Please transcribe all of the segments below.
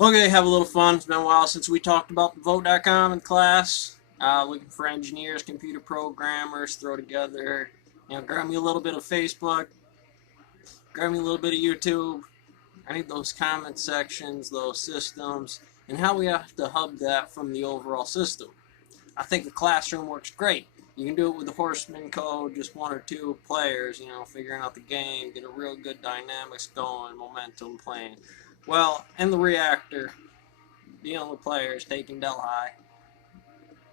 Okay, have a little fun. It's been a while since we talked about the vote.com in class. Looking for engineers, computer programmers, throw together, grab me a little bit of Facebook, grab me a little bit of YouTube. I need those comment sections, those systems, and how we have to hub that from the overall system. I think the classroom works great. You can do it with the Horseman code, just one or two players, figuring out the game, get a real good dynamics going, momentum playing. Well, in the reactor, dealing with players, taking Delhi.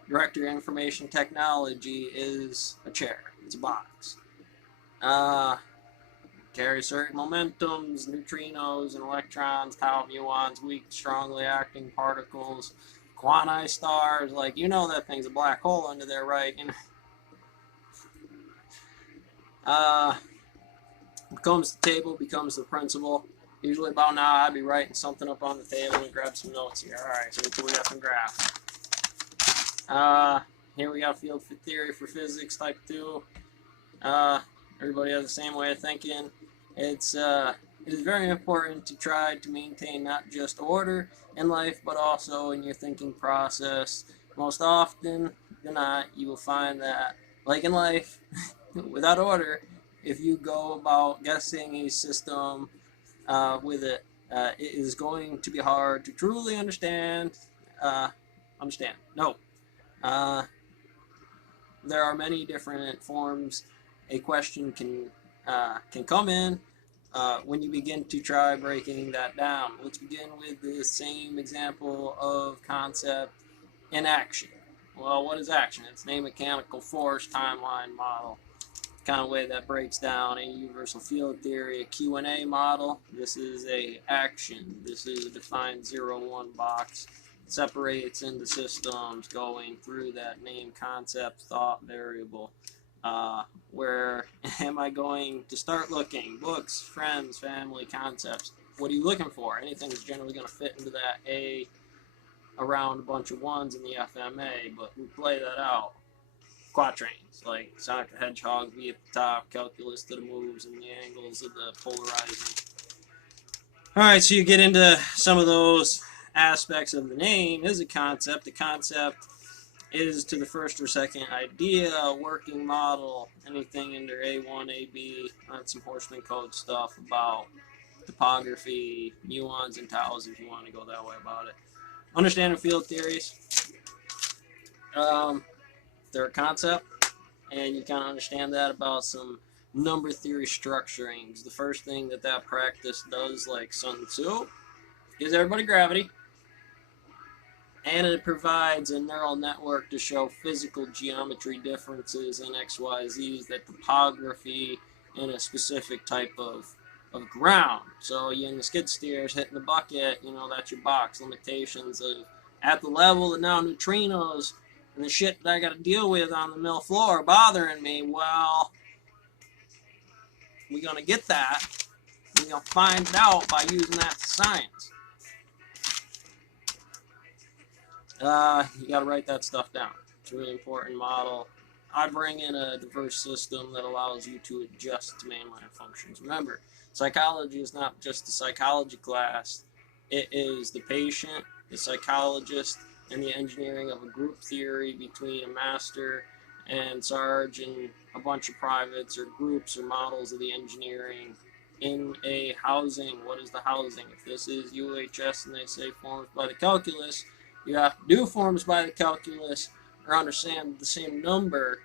Director of Information Technology is a chair. It's a box. Uh, Carries certain momentums, neutrinos and electrons, tau muons, weak, strongly acting particles, quanti stars. Like, that thing's a black hole under there, right? Uh, Becomes the table, becomes the principal. Usually about now, I'd be writing something up on the table and grab some notes here. All right, so we got some graphs. Here we got field theory for physics type 2. Everybody has the same way of thinking. It is very important to try to maintain not just order in life, but also in your thinking process. Most often than not, you will find that, like in life, without order, if you go about guessing a system with it, it is going to be hard to truly understand. No. Uh, there are many different forms a question can come in when you begin to try breaking that down. Let's begin with the same example of concept in action. Well, what is action? It's a mechanical force timeline model. Kind of way that breaks down a universal field theory, a Q&A model. This is a action. This is a defined 0-1 box. Separates into systems going through that name, concept, thought, variable. Where am I going to start looking? Books, friends, family, concepts. What are you looking for? Anything that's generally going to fit into that A around a bunch of ones in the FMA, but we play that out. Quatrains, like Sonic the Hedgehog, V at the top, calculus to the moves and the angles of the polarizing. Alright, so you get into some of those aspects of the name. Is a concept. The concept is to the first or second idea, working model, anything under A1, AB, on some Horseman code stuff about topography, muons and taus if you want to go that way about it. Understanding field theories. They're a concept, and you kind of understand that about some number theory structurings. The first thing that practice does, like Sun Tzu, gives everybody gravity, and it provides a neural network to show physical geometry differences in XYZs, that topography in a specific type of ground. So you in the skid steers hitting the bucket, that's your box. Limitations of at the level that now neutrinos and the shit that I got to deal with on the mill floor bothering me. Well, we're going to get that. We're going to find it out by using that to science. You got to write that stuff down. It's a really important model. I bring in a diverse system that allows you to adjust to mainline functions. Remember, psychology is not just a psychology class. It is the patient, the psychologist, and the engineering of a group theory between a master and Sarge and a bunch of privates or groups or models of the engineering in a housing. What is the housing? If this is UHS and they say forms by the calculus, you have to do forms by the calculus or understand the same number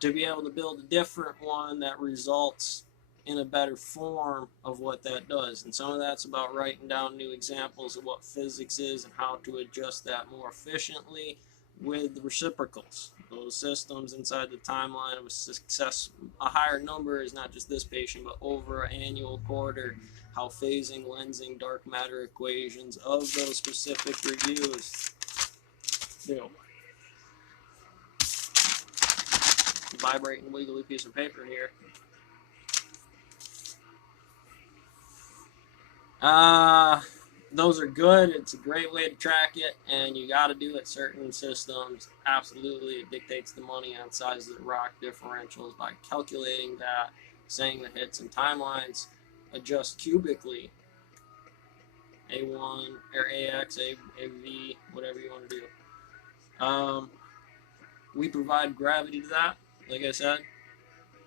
to be able to build a different one that results in a better form of what that does. And some of that's about writing down new examples of what physics is and how to adjust that more efficiently with the reciprocals. Those systems inside the timeline of a success, a higher number is not just this patient, but over an annual quarter, how phasing, lensing, dark matter equations of those specific reviews do. Vibrating wiggly piece of paper here. Those are good. It's a great way to track it, and you got to do it. Certain systems, absolutely, it dictates the money on size of the rock differentials by calculating that, saying the hits and timelines adjust cubically A1 or AX, AV, whatever you want to do. We provide gravity to that. Like I said,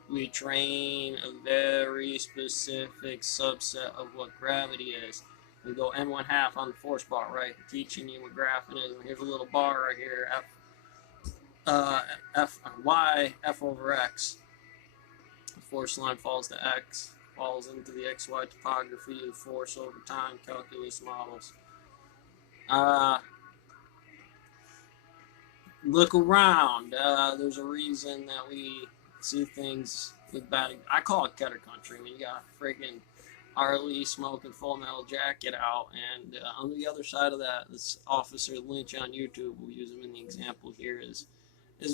we train a very specific subset of what gravity is. We go N1/2 on the force bar, right? Teaching you what graphing is. And here's a little bar right here, Y, F over X. The force line falls to X, falls into the XY topography of force over time calculus models. Look around. There's a reason that we see things with bad. I call it gutter country. I mean, you got freaking Harley smoking Full Metal Jacket out, and on the other side of that, this Officer Lynch on YouTube, we'll use him in the example here, is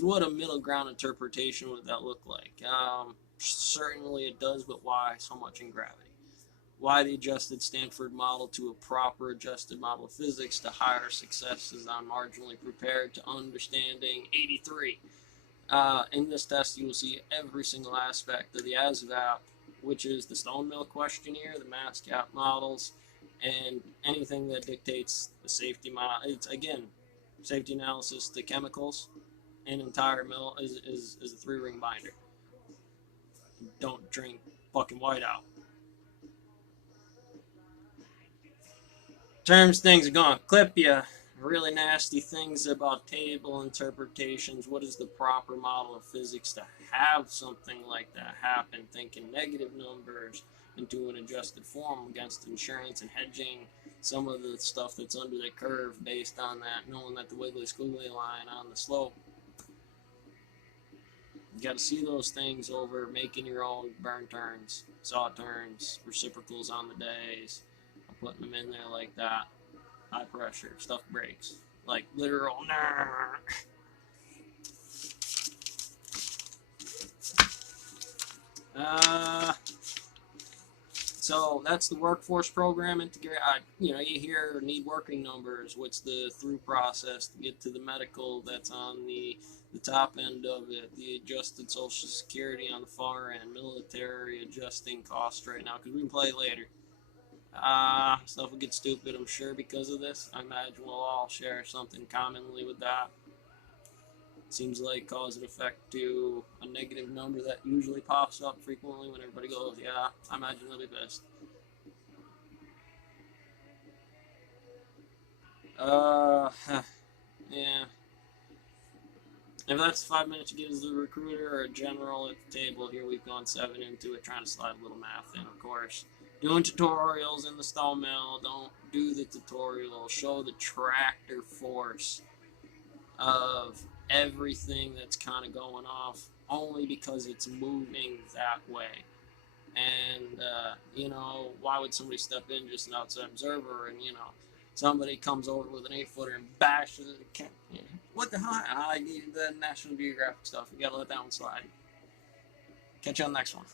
what a middle ground interpretation would that look like? Certainly it does, but why so much in gravity? Why the adjusted Stanford model to a proper adjusted model of physics to higher successes on marginally prepared to understanding 83. In this test, you will see every single aspect of the ASVAB, which is the Stone Mill questionnaire, the MASCAP models, and anything that dictates the safety model. It's, again, safety analysis, the chemicals, and entire mill is a 3-ring binder. Don't drink fucking whiteout. Terms, things are going to clip you. Really nasty things about table interpretations. What is the proper model of physics to have something like that happen? Thinking negative numbers into an adjusted form against insurance and hedging some of the stuff that's under the curve based on that, knowing that the wiggly squiggly line on the slope. You got to see those things over making your own burn turns, saw turns, reciprocals on the days, putting them in there like that. High pressure, stuff breaks. Like literal. So that's the workforce program integrate. You hear need working numbers. What's the through process to get to the medical that's on the top end of it? The adjusted Social Security on the far end. Military adjusting cost right now because we can play later. Stuff will get stupid, I'm sure, because of this. I imagine we'll all share something commonly with that. Seems like cause and effect to a negative number that usually pops up frequently when everybody goes, yeah, I imagine they'll be pissed. Yeah. If that's 5 minutes to get as a recruiter or a general at the table, here we've gone 7 into it, trying to slide a little math in, of course. Doing tutorials in the Stone Mill, don't do the tutorial. Show the tractor force of everything that's kind of going off only because it's moving that way. And, why would somebody step in just an outside observer and, somebody comes over with an 8-footer and bashes it? What the hell? I need the National Geographic stuff. You gotta let that one slide. Catch you on the next one.